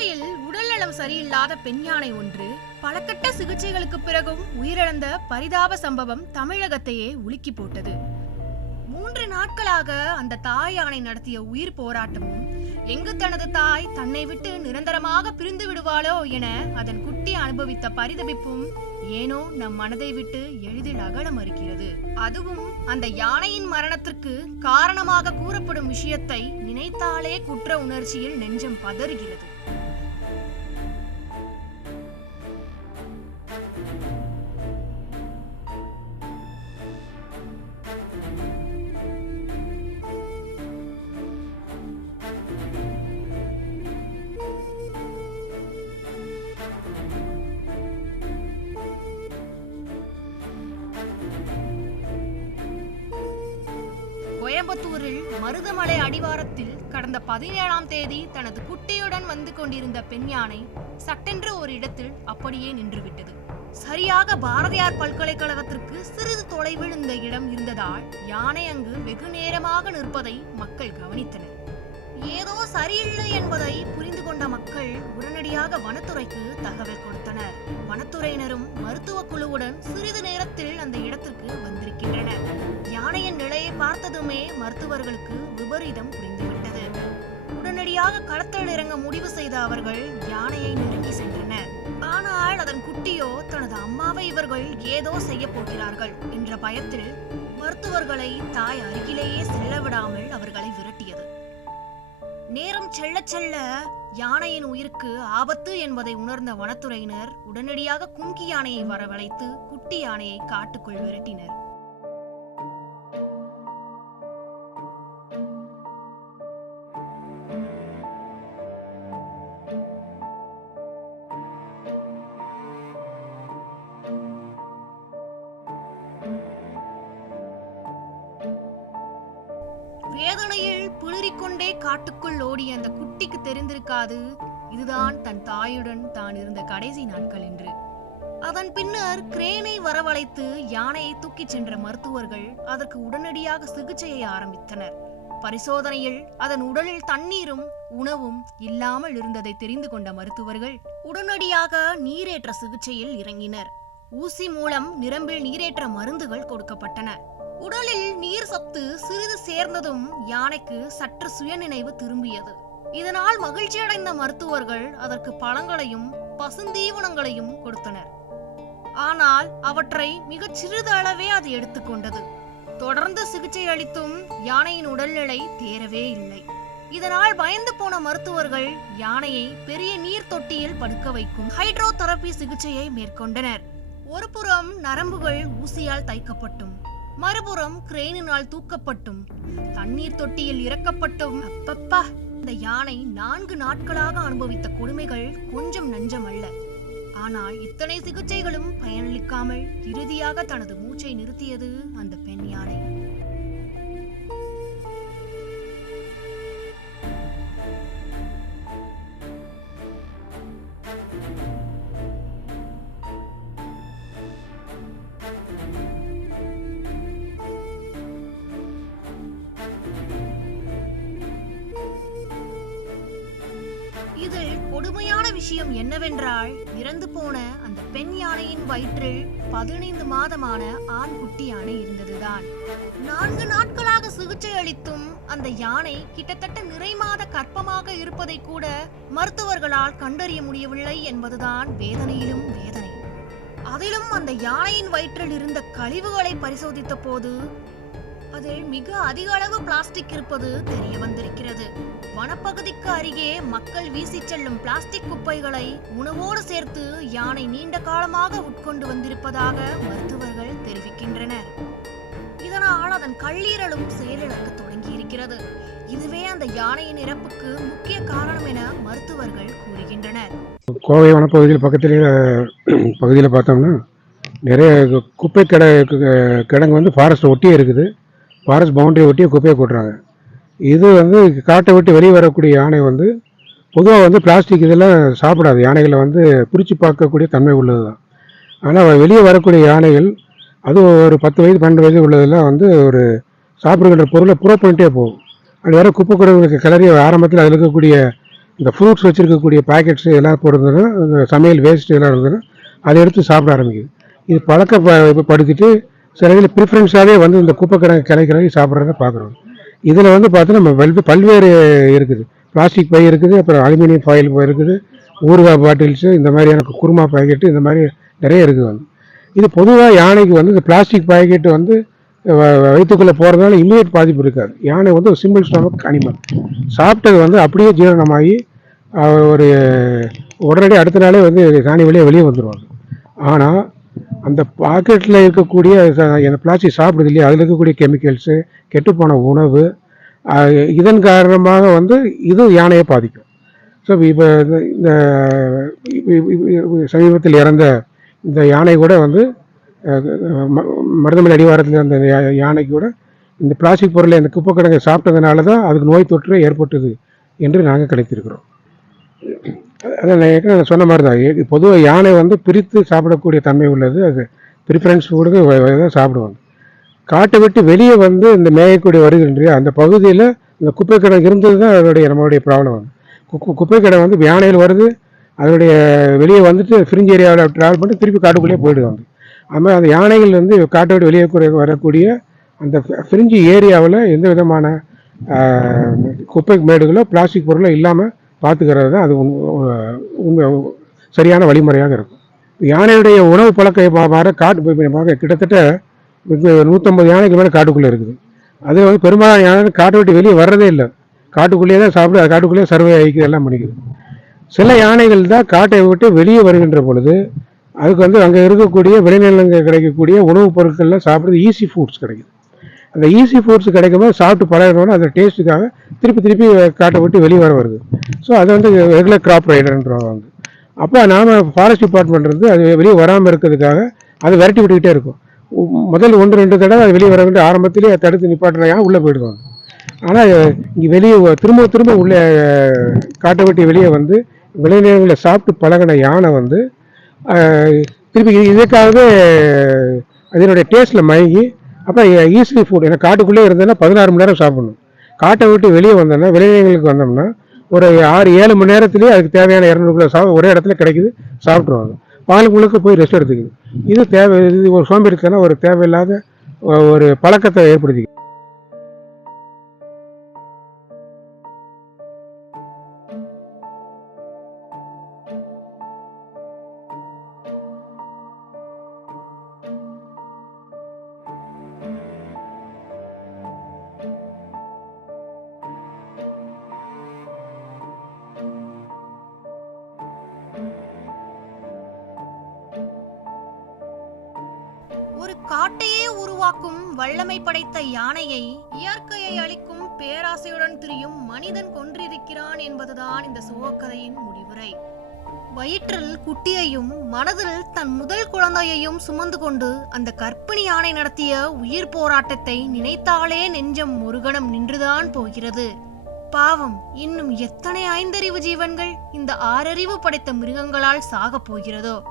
கோவையில் உடல்நலம் சரியில்லாத பெண் யானை ஒன்று பலகட்ட சிகிச்சைகளுக்கு பிறகும் உயிரிழந்த பரிதாப சம்பவம் தமிழகத்தையே உலுக்கி போட்டது. மூன்று நாட்களாக அந்த தாய் யானை நடத்திய உயிர் போராட்டமும் எங்கு தனது தாய் தன்னை விட்டு நிரந்தரமாக பிரிந்து விடுவாளோ என அதன் குட்டி அனுபவித்த பரிதபிப்பும் ஏனோ நம் மனதை விட்டு எளிதில் அகல மறுக்கிறது. அதுவும் அந்த யானையின் மரணத்திற்கு காரணமாக கூறப்படும் விஷயத்தை நினைத்தாலே குற்ற உணர்ச்சியில் நெஞ்சம் பதறுகிறது. கோயம்புத்தூரில் மருதமலை அடிவாரத்தில் கடந்த பதினேழாம் தேதி தனது குட்டியுடன் வந்து கொண்டிருந்த பெண் யானை சட்டென்று ஒரு இடத்தில் அப்படியே நின்றுவிட்டது. சரியாக பாரதியார் பல்கலைக்கழகத்திற்கு சிறிது தொலைவில் இந்த இடம் இருந்ததால் யானை அங்கு வெகு நேரமாக நிற்பதை மக்கள் கவனித்தனர். ஏதோ சரியில்லை என்பதை புரிந்து கொண்ட மக்கள் உடனடியாக வனத்துறைக்கு தகவல் கொடுத்தனர். வனத்துறையினரும் மருத்துவ குழுவுடன் சிறிது நேரத்தில் அந்த இடத்திற்கு வந்திருக்கின்றனர். யானையின் நிலையை பார்த்ததுமே மருத்துவர்களுக்கு விபரீதம் புரிந்துவிட்டது. உடனடியாக களத்தில் இறங்க முடிவு செய்த அவர்கள் யானையை நெருங்கி சென்றனர். ஆனால் அதன் குட்டியோ தனது அம்மாவை இவர்கள் ஏதோ செய்ய போகிறார்கள் என்ற பயத்தில் மருத்துவர்களை தாய் அருகிலேயே செல்ல விடாமல் அவர்களை நேரம் செல்ல செல்ல யானையின் உயிருக்கு ஆபத்து என்பதை உணர்ந்த வனத்துறையினர் உடனடியாக கும்கி யானையை வரவழைத்து குட்டி யானையை காட்டுக்குள் விரட்டினர். வேதனை பிளிறிக்கொண்டே காட்டுக்குள் ஓடிய அந்த குட்டிக்கு தெரிந்திருக்காது இதுதான் தன் தாயுடன் தான் இருந்த கடைசி நாட்கள் என்று. அதன் பின்னர் கிரேனை வரவழைத்து யானையை தூக்கிச் சென்ற மருத்துவர்கள் அதற்கு உடனடியாக சிகிச்சையை ஆரம்பித்தனர். பரிசோதனையில் அதன் உடலில் தண்ணீரும் உணவும் இல்லாமல் இருந்ததை தெரிந்து கொண்ட மருத்துவர்கள் உடனடியாக நீரேற்ற சிகிச்சையில் இறங்கினர். ஊசி மூலம் நிரம்பில் நீரேற்ற மருந்துகள் கொடுக்கப்பட்டன. உடலில் நீர் சத்து சிறிது சேர்ந்ததும் யானைக்கு சற்று சுயநினைவு திரும்பியது. இதனால் மகிழ்ச்சியடைந்த மருத்துவர்கள் அதற்கு பழங்களையும் பசுந்தீவனங்களையும் கொடுத்தனர். ஆனால் அவற்றை மிகச் சிறிது அளவே அது எடுத்துக்கொண்டது தொடர்ந்து சிகிச்சை அளித்தும் யானையின் உடல்நிலை தேரவே இல்லை. இதனால் பயந்து போன மருத்துவர்கள் யானையை பெரிய நீர் தொட்டியில் படுக்க வைக்கும் ஹைட்ரோ தெரப்பி சிகிச்சையை மேற்கொண்டனர். ஒருபுறம் நரம்புகள் ஊசியால் தைக்கப்பட்டும். மறுபுறம் கிரெயினினால் தூக்கப்பட்டும் தண்ணீர் தொட்டியில் இறக்கப்பட்டும். அப்பப்பா இந்த யானை நான்கு நாட்களாக அனுபவித்த கொடுமைகள் கொஞ்சம் நஞ்சம் அல்ல. ஆனால் இத்தனை சிகிச்சைகளும் பயனளிக்காமல் இறுதியாக தனது மூச்சை நிறுத்தியது அந்த இதில் கொடுமையான விஷயம் என்னவென்றால் இறந்து போன அந்த பெண் யானையின் வயிற்றில் பதினைந்து மாதமான ஆண் குட்டி யானை இருந்ததுதான். நான்கு நாட்களாக சிகிச்சை அளித்தும் அந்த யானை கிட்டத்தட்ட நிறைமாத கற்பமாக இருப்பதை கூட மருத்துவர்களால் கண்டறிய முடியவில்லை என்பதுதான் வேதனையிலும் வேதனை. அதிலும் அந்த யானையின் வயிற்றில் இருந்த கழிவுகளை பரிசோதித்த போது அதில் மிக அதிக அளவு பிளாஸ்டிக் இருப்பது தெரிய வந்திருக்கிறது. வனப்பகுதிக்கு அருகே மக்கள் வீசிச் செல்லும் பிளாஸ்டிக் குப்பைகளை உணவோடு சேர்த்து யானை நீண்ட காலமாக உட்கொண்டு வந்திருப்பதாக மருத்துவர்கள் தெரிவிக்கின்றனர். இதனால் அதன் கல்லீரலும் செயலிழக்க தொடங்கி இருக்கிறது இதுவே அந்த யானையின் இறப்புக்கு முக்கிய காரணம் என மருத்துவர்கள் கூறுகின்றனர். கோவை வனப்பகுதியில் பக்கத்தில் பகுதியில் பார்த்தோம்னா நிறைய குப்பை கிட கிடங்கு வந்து ஃபாரஸ்ட் ஒட்டியே இருக்குது. ஃபாரஸ்ட் பவுண்டரி ஒட்டியே குப்பையை கொட்டுறாங்க. இது வந்து காட்டை விட்டு வெளியே வரக்கூடிய யானை வந்து பொதுவாக வந்து பிளாஸ்டிக் இதெல்லாம் சாப்பிடாது. யானைகளை வந்து பிரித்து பார்க்கக்கூடிய தன்மை உள்ளது தான் ஆனால் வெளியே வரக்கூடிய யானைகள் அதுவும் ஒரு பத்து வயது பன்னெண்டு வயது உள்ளதெல்லாம் வந்து ஒரு சாப்பிடுகின்ற பொருளை புற பண்ணிட்டே போகும். அது வேறு குப்பை குடங்களுக்கு கிளறி ஆரம்பத்தில் அதில் இருக்கக்கூடிய இந்த ஃப்ரூட்ஸ் வச்சுருக்கக்கூடிய பேக்கெட்ஸ் எல்லாம் போடுறதுன்னா சமையல் வேஸ்ட் எல்லாம் இருந்ததுன்னா அதை எடுத்து சாப்பிட ஆரம்பிக்குது. இது பழக்கப்படுத்திட்டு சில இதில் ப்ரிஃபரன்ஸாகவே வந்து இந்த குப்பை கிடங்கு கிளைக்கிறாங்க சாப்பிட்றத பார்க்குறோம். இதில் வந்து பார்த்தோன்னா நம்ம பல்வே பல்வேறு இருக்குது. பிளாஸ்டிக் பை இருக்குது அப்புறம் அலுமினியம் ஃபாயில் பை இருக்குது ஊறுகாய் பாட்டில்ஸு இந்த மாதிரியான குருமா பாக்கெட்டு இந்த மாதிரி நிறைய இருக்குது வந்து. இது பொதுவாக யானைக்கு வந்து இந்த பிளாஸ்டிக் பாக்கெட்டு வந்து வ- வயிற்றுக்குள்ளே போகிறதுனால இம்மிடியட் பாதிப்பு இருக்காது. யானை வந்து ஒரு சிம்பிள் ஸ்டமக் அனிமல் சாப்பிட்டது வந்து அப்படியே ஜீரணமாகி ஒரு உடனடி அடுத்த நாளே வந்து சாணி வழியாக வெளியே வந்துடுவாங்க ஆனால் அந்த பாக்கெட்டில் இருக்கக்கூடிய அந்த பிளாஸ்டிக் சாப்பிடுது இல்லையா? அதில் இருக்கக்கூடிய கெமிக்கல்ஸு கெட்டுப்போன உணவு இதன் காரணமாக வந்து இது யானையை பாதிக்கும். ஸோ இப்போ இந்த சமீபத்தில் இறந்த இந்த யானை கூட வந்து ம- மருதமலை அடிவாரத்தில் இருந்த யானை கூட இந்த பிளாஸ்டிக் பொருளை இந்த குப்பை கிடங்கை சாப்பிட்டதுனால தான் அதுக்கு நோய் தொற்று ஏற்பட்டது என்று நாங்கள் கிடைத்திருக்கிறோம் அதான் நான் ஏற்கனவே சொன்ன மாதிரி தான். பொதுவாக யானை வந்து பிரித்து சாப்பிடக்கூடிய தன்மை உள்ளது. அது ப்ரிஃபரன்ஸ் கொடுக்க தான் சாப்பிடுவாங்க. காட்டை விட்டு வெளியே வந்து இந்த மேயக்கூடிய வருகின்ற அந்த பகுதியில் இந்த குப்பை கிடங்கு இருந்தது தான் அதனுடைய நம்மளுடைய ப்ராப்ளம் வந்து கு- குப்பை கிடங்கு வந்து யானையில் வருது அதனுடைய வெளியே வந்துட்டு ஃப்ரிஞ்ச் ஏரியாவில் ட்ராவல் பண்ணி திருப்பி காட்டுக்குள்ளேயே போயிடுது வந்து அது மாதிரி அந்த யானைகள் வந்து காட்டை விட்டு வெளியே கூடிய- வரக்கூடிய அந்த ஃப்ரிஞ்சு ஏரியாவில் எந்த விதமான குப்பை மேடுகளோ பிளாஸ்டிக் பொருளோ இல்லாமல் பார்த்துக்கிறது தான் அது உண்மை சரியான வழிமுறையாக இருக்கும். யானையுடைய உணவு பழக்க மா- மாற காட்டு பார்க்க கிட்டத்தட்ட நூற்றம்பது யானைக்கு மேலே காட்டுக்குள்ளே இருக்குது. அது வந்து பெரும்பாலான யானை காட்டை விட்டு வெளியே வர்றதே இல்லை. காட்டுக்குள்ளேயே தான் சாப்பிட்டு அது காட்டுக்குள்ளேயே சர்வே ஆகிக்குது எல்லாம் பண்ணிக்குது. சில யானைகள் தான் காட்டை விட்டு வெளியே வருகின்ற பொழுது அதுக்கு வந்து அங்கே இருக்கக்கூடிய விளைநிலங்கள் கிடைக்கக்கூடிய உணவுப் பொருட்கள்லாம் சாப்பிட்றது ஈஸி ஃபுட்ஸ் கிடைக்குது. அந்த ஈஸி ஃபுட்ஸ் கிடைக்கும்போது சாப்பிட்டு பழகினோட அந்த டேஸ்ட்டுக்காக திருப்பி திருப்பி காட்டை விட்டு வெளியே வர வருது. ஸோ அதை வந்து ரெகுலர் கிராப் ரைடர்ன்றவங்க வந்து. அப்போ நாம் ஃபாரஸ்ட் டிபார்ட்மெண்ட் இருந்து அது வெளியே வராமல் இருக்கிறதுக்காக அதை விரட்டி விட்டுக்கிட்டே இருக்கும். முதல் ஒன்று ரெண்டு தடவை அது வெளியே வர வேண்டிய ஆரம்பத்திலே தடுத்து நிப்பாட்டினா உள்ளே போயிடுவாங்க. ஆனால் இங்கே வெளியே திரும்ப திரும்ப உள்ளே காட்டை விட்டு வெளியே வந்து விளைநிலங்களில் சாப்பிட்டு பழகின யானை வந்து திருப்பி இதுக்காகவே அதனுடைய டேஸ்ட்டில் மயங்கி அப்போ ஈஸிலி ஃபுட் ஏன்னா காட்டுக்குள்ளே இருந்தேன்னா பதினாறு மணி நேரம் சாப்பிடணும். காட்டை விட்டு வெளியே வந்தோம்னா விளைநிலங்களுக்கு வந்தோம்னா ஒரு ஆறு ஏழு மணி நேரத்துலேயே அதுக்கு தேவையான இரநூறு கிலோ சா ஒரே இடத்துல கிடைக்குது சாப்பிட்ருவாங்க பாலுக்கு முழுக்க போய் ரெஸ்ட் எடுத்துக்குது. இது தேவை இது ஒரு சோம்பேறித்தனம் ஒரு தேவையில்லாத ஒரு பழக்கத்தை ஏற்படுத்தி காட்டையே உருவாக்கும் வல்லமை படைத்த யானையை இயற்கையை அளிக்கும் பேராசையுடன் திரியும் மனிதன் கொன்றிருக்கிறான் என்பதுதான் இந்த சோகக்கதையின் முடிவுரை. வயிற்றில் குட்டியையும் மனதில் தன் முதல் குழந்தையையும் சுமந்து கொண்டு அந்த கர்ப்பிணி யானை நடத்திய உயிர் போராட்டத்தை நினைத்தாலே நெஞ்சம் முருகனம் நின்றுதான் போகிறது. பாவம் இன்னும் எத்தனை ஐந்தறிவு ஜீவன்கள் இந்த ஆறறிவு படைத்த மிருகங்களால் சாகப் போகிறதோ?